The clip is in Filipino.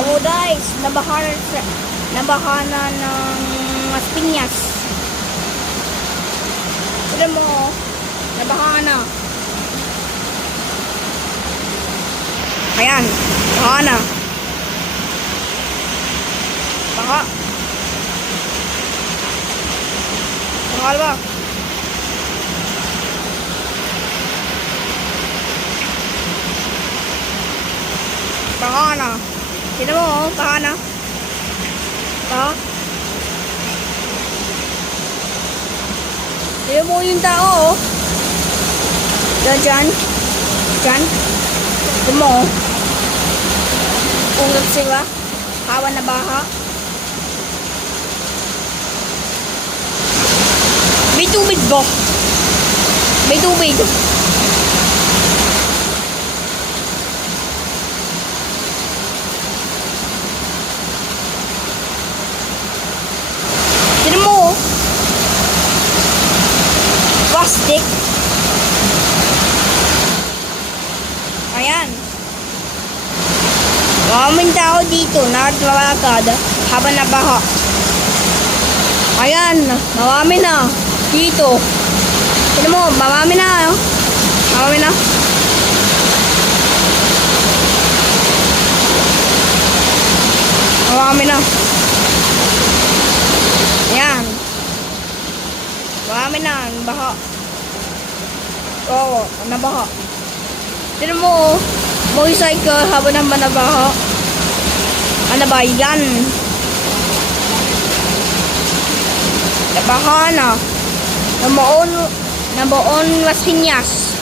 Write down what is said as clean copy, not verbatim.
Ewo guys, nabaha na ng Las Piñas. Tignan mo, nabaha na. Ayan, baha na. Baha. Baha ba? Baha na. Tignan mo, baha na. Baha. Tignan mo yung tao, oh. Diyan. Diyan. Tignan mo, oh. Ungat sila. Hawa na baha. May tubig ba? May tubig. Tignan mo, oh. Plastic. Ayan. Maraming tao dito naglalakad habang nabaha. Ayan, marami na dito. Tignan mo, marami na. Marami na. Marami na. Ayan. Marami na, nabaha. Oo, nabaha. Tignan mo, motorcycle habang naman nabaha. Ano ba yan? Nabaha na. Nabaon Las Piñas.